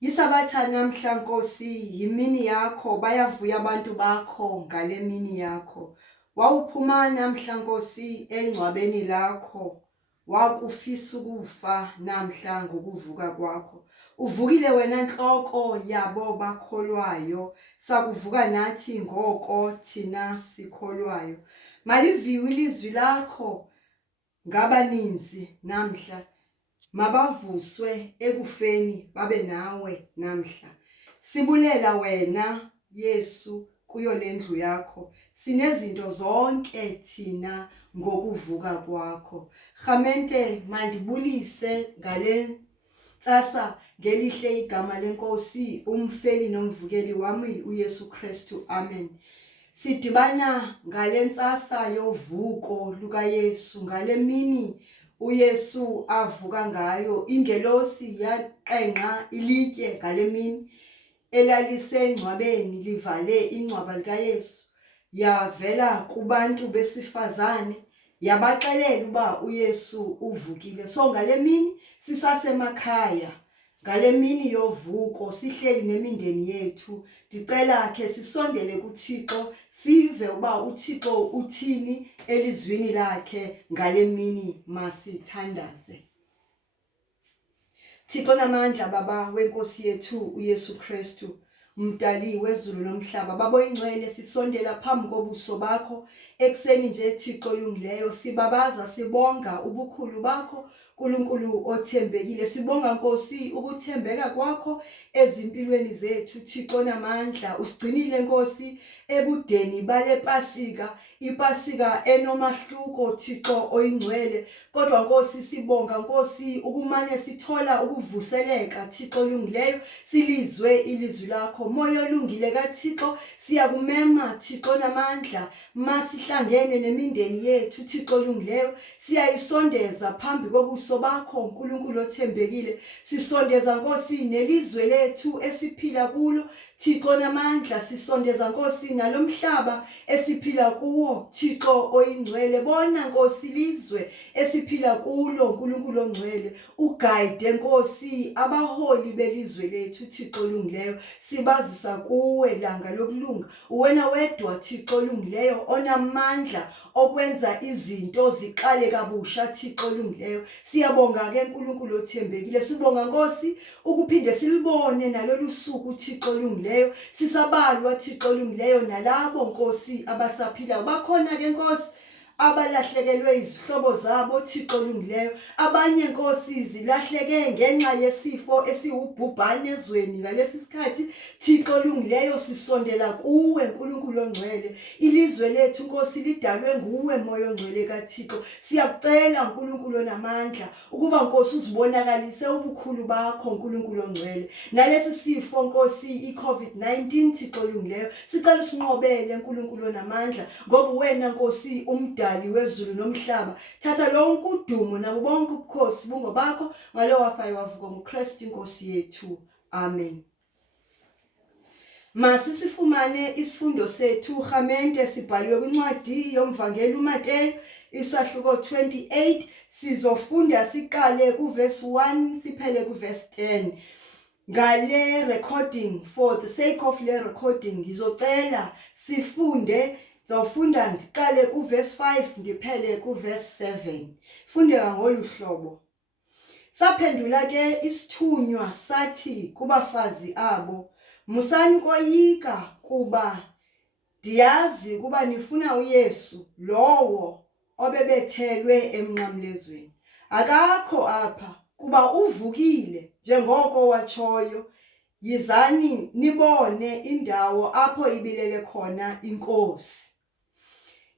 Yisabatha namhla Nkosi, yimini yakho, bayavuya abantu bakho ngale mini yakho. Wawuphuma namhla Nkosi engcwabeni lakho, wakufisa ukufa namhla ngokuvuka kwakho. Uvukile wena nhloko yabo bakholwayo, sakuvuka nathi ngoko thina sikholwayo. Maliviwe ilizwi lakho ngabaninzi namhla, mabavuswe ekufeni babe nawe namhla. Sibulela wena Yesu kuyo lendlu yakho, sinezinto zonke thina ngokuvuka kwakho. Khamente mandibulise ngale ntsasa ngelihle igama lenkosi, umfeli nomvukeli wami uYesu Kristu, amen. Sidibana ngale ntsasa yovuko lukaYesu, ngale mini uYesu avuka ngayo. Ingelosi yaqenqa ilitye ngale mini elalisengcwabeni livale ingcwaba likaYesu, yavela kubantu besifazane yabaxelela uba uYesu uvukile. So ngale mini sisasemakhaya, ngale mini yovuko sihleli nemindeni yethu, ndicela ke sisondele kuThixo sive uba uThixo uthini elizwini lakhe ngale mini. Masithandaze. Thixo namandla, Baba wenkosi yethu uYesu Kristu, mdali wezulu nomhlaba, Baba oyingcwele, sisondela phambi kobuso bakho ekseni nje Thixo olungileyo, sibabaza sibonga ubukhulu bakho, uNkulunkulu othembekile. Sibonga Nkosi ukuthembeka kwakho ezimpilweni zethu. Thixo namandla, usigcinile Nkosi ebudeni bale Pasika, iPasika enomahluko Thixo oyingcwele. Kodwa Nkosi sibonga Nkosi ukumane sithola ukuvuseleka Thixo olungileyo, silizwe ilizwi lakho. Moya olungile kaThixo, siyakumema Thixo namandla, masihlangene nemindeni yethu Thixo olungileyo, siyayisondeza phambi kobuso bakho uNkulunkulu othembekile. Sisondeza Nkosi nelizwe lethu esiphila kulo Thixo namandla, sisondeza Nkosi nalomhlaba esiphila kuwo Thixo oyingcwele. Bona Nkosi lizwe esiphila kulo uNkulunkulu ongcwele, uguide Nkosi abaholi belizwe lethu Thixo olungileyo. Sibazisa kuwe langa lokulunga, uwena wedwa Thixo olungileyo onamandla okwenza izinto ziqale kabusha Thixo olungileyo. Siyabonga ke uNkulunkulu othembekile, sibonga Nkosi ukuphinde silibone nalolu suku Thixo olungileyo. Sisabalwa Thixo olungileyo nalabo Nkosi abasaphilayo. Bakhona ke Nkosi abalahlekelwe izihlobo zabo Thixo olungileyo, abanye Nkosi zilahleke ngenxa yesifo esiwubhubhane ezweni ngalesi sikhathi Thixo olungileyo. Sisondela kuwe uNkulunkulu ongcwele, ilizwe lethu Nkosi lidalwe nguwe moya ongcwele kaThixo. Siyakucela uNkulunkulu onamandla ukuba Nkosi uzibonakalise ubukhulu bakho uNkulunkulu ongcwele. Nalesi sifo Nkosi iCovid-19 Thixo olungileyo, sicela usinqobele uNkulunkulu onamandla, ngoba wena Nkosi umdali wezulu nomhlaba. Thatha lonke udumo nabo bonke ubukhosi bungobakho, ngalo wafayo wavuka nguKristu inkosi yethu, amen. Masisifumane isifundo sethu khamente sibhaliwe kwincwadi yomvangeli uMateyu isahluko 28, sizofunda siqale kuverse 1 siphele kuverse 10. Ngale recording, for the sake of le recording, ngizocela sifunde. Zawufunda ndiqale kuverse 5 ndiphele kuverse 7. Fundeka ngolu hlobo. Saphendula ke isithunywa sathi kubafazi abo, musani koyika kuba ndiyazi kuba nifuna uYesu lowo obebethelwe emnqamlezweni. Akakho apha kuba uvukile njengoko watshoyo. Yizani nibone indawo apho ibilele khona iNkosi.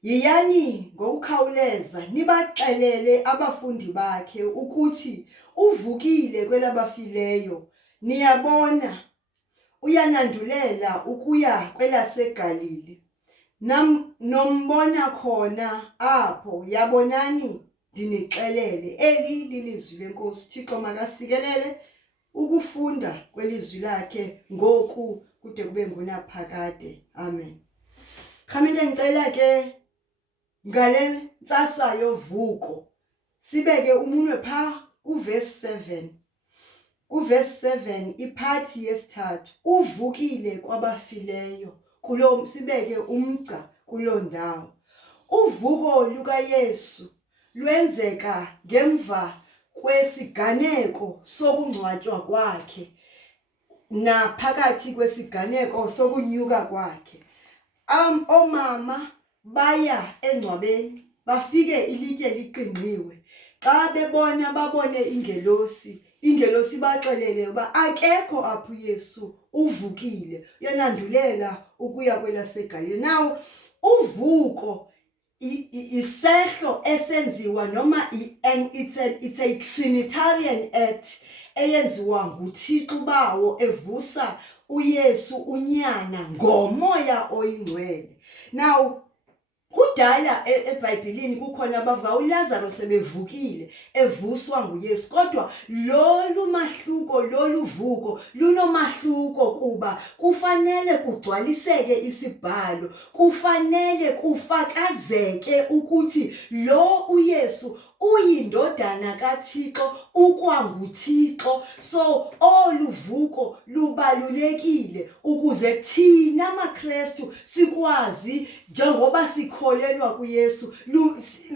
Yiyani ngokukhawuleza nibaxelele abafundi bakhe ukuthi uvukile kwelabafileyo. Niyabona uyanandulela ukuya kwelaseGalili. Nombona khona apho, yabonani ndinixelele. Eli lilizwi lenkosi. Thixo makasikelele ukufunda kwelizwi lakhe ngoku kude kube ngunaphakade, amen. Khamente ngicela ke ngale ntsasa yovuko sibeke umunwe pha kuverse 7. Kuverse 7 iphathi yesithathu, uvukile kwabafileyo. Kulo sibeke umgca kulo ndawo. Uvuko lukaYesu lwenzeka ngemva kwesiganeko sokungcwatshwa kwakhe naphakathi kwesiganeko sokunyuka kwakhe. Omama baya engcwabeni, bafike ilitshe liqingqiwe. Xa babone ingelosi baxelele uba akekho apho uYesu, uvukile, uyanandulela ukuya kwelaseGalile. Now uvuko isehlo esenziwa noma it's a Trinitarian act eyenziwa nguThixo bawo evusa uYesu unyana ngomoya oyingcwele. Now kudala eBhayibhelini kukhona abavuka uLazarus sebevukile evuswa nguYesu, kodwa lolu vuko lunomahluko kuba kufanele kugcwaliseke isibhalo, kufanele kufakazeke ukuthi lo uYesu uyindodana kaThixo, ukwanguThixo. So oluvuko lubalulekile ukuze thina maKristu sikwazi, njengoba sikholelwa kuYesu,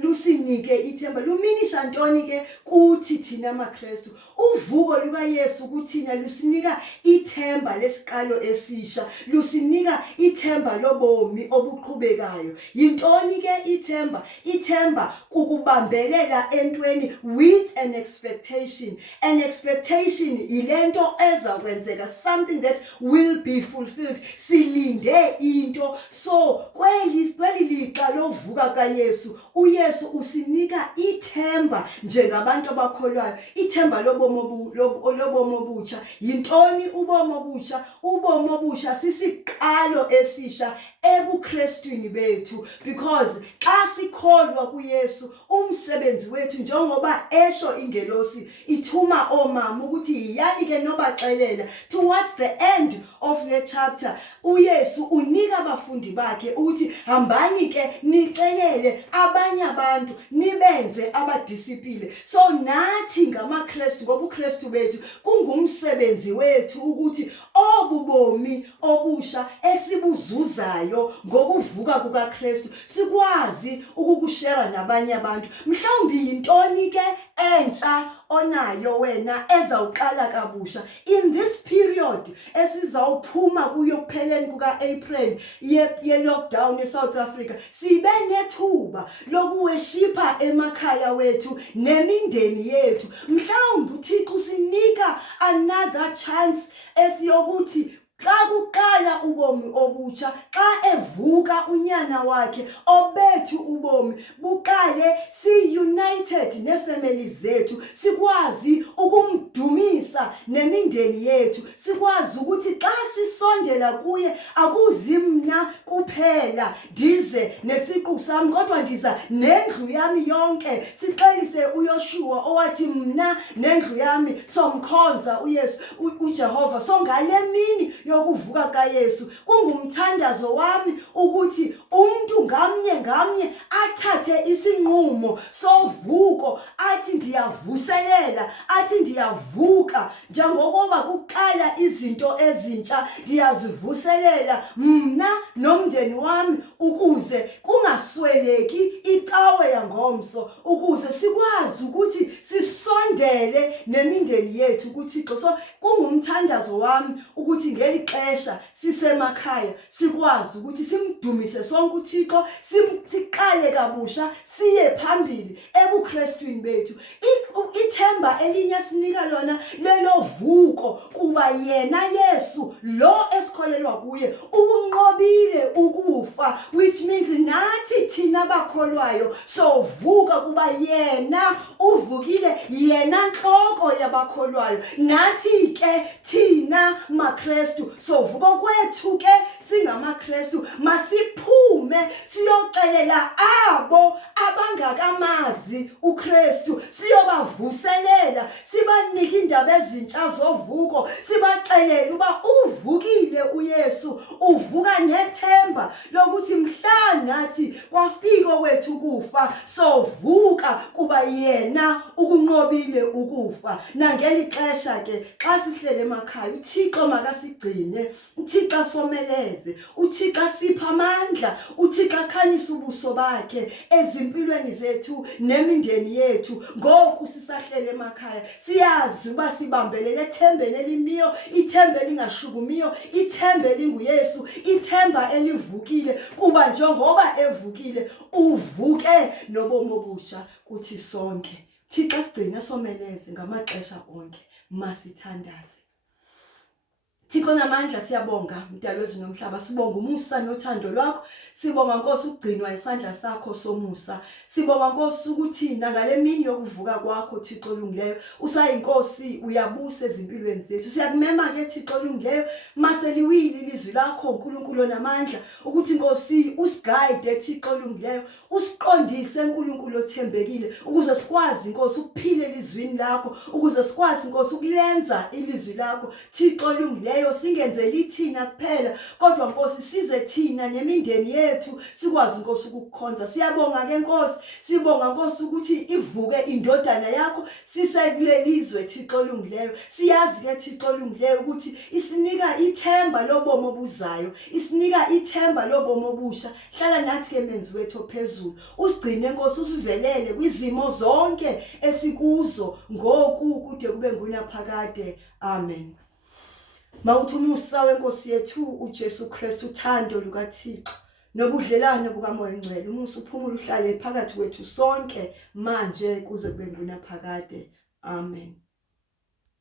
lusinike ithemba. Luminisha ntoni ke kuthi thina maKristu? Uvuko lukaYesu kuthina lusinika ithemba lesiqalo esisha, lusinika ithemba lobomi obuqhubekayo. Yintoni ke ithemba? Ithemba kukubambelela entweni with an expectation. An expectation ilento ezakwenzeka, something that will be fulfilled. Silinde into. So kweli lixa lovuka kaYesu, uYesu usinika ithemba njengabantu abakholwayo, ithemba lobomo obutsha. Yintoni ubomo obutsha? Ubomo obutsha sisiqalo esisha ebuKristwini bethu, because xa sikholwa kuYesu, umsebenzi wethu njengoba esho ingelosi ithuma omama ukuthi yani ke nobaxelela, towards the end of the chapter uYesu unika abafundi bakhe ukuthi hambani ke nixelele abanye abantu, nibenze abadisipile. So nathi ngamaKristu, ngobuKristu bethu kungumsebenzi wethu ukuthi obubomi obusha esibuzuzayo ngokuvuka kukaKristu sikwazi ukukushare nabanye abantu. Mhlawumbe yintoni ke entsha onayo wena ezawuqala kabusha in this period esizawuphuma kuyo kupheleni kuka-April ye lockdown eSouth Africa? Sibe nethuba lokuweshipa emakhaya wethu nemindeni yethu. Mhlawumbe uThixo usinika another chance esiyokuthi xa kuqala ubomi obutsha, xa evuka unyana wakhe, obethu ubomi buqale si-united nefamily zethu, sikwazi ukumdumisa nemindeni yethu, sikwazi ukuthi xa sisondela kuye akuzi mna kuphela ndize nesiqu sami, kodwa ndiza nendlu yami yonke. Sixelise uYoshua owathi mna nendlu yami somkhonza uYesu uJehova. So ngale mini yokuvuka kaYesu kungumthandazo wami ukuthi umuntu ngamnye athathe isinqumo sovuko, athi ndiyavuselela, athi ndiyavuka njengoba kuqala izinto ezintsha, ndiyazivuselela mna nomndeni wami ukuze kungasweleki icawe yangomso, ukuze sikwazi ukuthi sisondele nemindeni yethu kuThixo. So kungumthandazo wami ukuthi ngeli xesha sisemakhaya sikwazi ukuthi simdumise sonke uThixo, siqale kabusha, siye phambili ebuKristwini bethu. Ithemba elinye sinika lona lelo vuko kuba yena Yesu lo esikholelwa kuye ukunqobile ukufa, which means nathi thina bakholwayo sovuka kuba yena uvukile, yena nhloko yabakholwayo. Nathi ke thina maKristu sovuka kwethu ke singamaKristu masiphume siyoxelela abo abangakamazi uKristu siyobavuselela sibanike indaba ezintsha zovuko sibaxelele uba uvukile uYesu uvuka nethemba lokuthi mhla nathi kwafika kwethu kufa sovuka kuba yena ukunqobile ukufa nangeli xesha ke xa sihlele emakhaya uThixo makasigcine uThixo someleze uThixo sipha amandla uThixo akhanyisa ubuso bakhe ezimpilweni zethu nemindeni yethu ngoku sisahlele emakhaya siyazi uba sibambelele ethembeni elimiyo ithembe lingashukumiyo ithembe linguYesu ithemba elivukile kuba njengoba evukile uvuke nobomi obusha kuthi sonke Thixo sigcine someleze ngamaxesha onke masithandaze Thixo namandla siyabonga mdalo wezulu nomhlaba sibonga umusa nothando lwakho sibonga Nkosi ukugcinwa isandla sakho somusa sibonga Nkosi ukuthi ngale mini yokuvuka kwakho Thixo olungileyo usayinkosi uyabusa ezimpilweni zethu siyakumema ke Thixo olungileyo maseliwili ilizwi lakho uNkulunkulu namandla ukuthi Nkosi usiguide Thixo olungileyo usiqondise uNkulunkulu othembekile ukuze sikwazi Nkosi ukuphila elizwini lakho ukuze sikwazi Nkosi ukulenza ilizwi lakho Thixo olungileyo singenzeli thina kuphela kodwa Nkosi size thina nemindeni yethu sikwazi Nkosi ukukukhonza siyabonga ke Nkosi sibonga Nkosi ukuthi ivuke indodana yakho sisekulelizwe Thixo olungileyo siyazi ke Thixo olungileyo ukuthi isinika ithemba lobomo obuzayo isinika ithemba lobomo obusha hlala nathi ke menzi wethu ophezulu usigcine Nkosi usivelele kwizimo zonke esikuzo ngoku kude kube ngunaphakade amen Mawuthi umusa wenkosi yethu uJesu Kristu uthando lukaThixo nobudlelane bukaMoya Ngcwele umusa uphumule uhlale phakathi kwethu sonke manje kuze kube ngunaphakade amen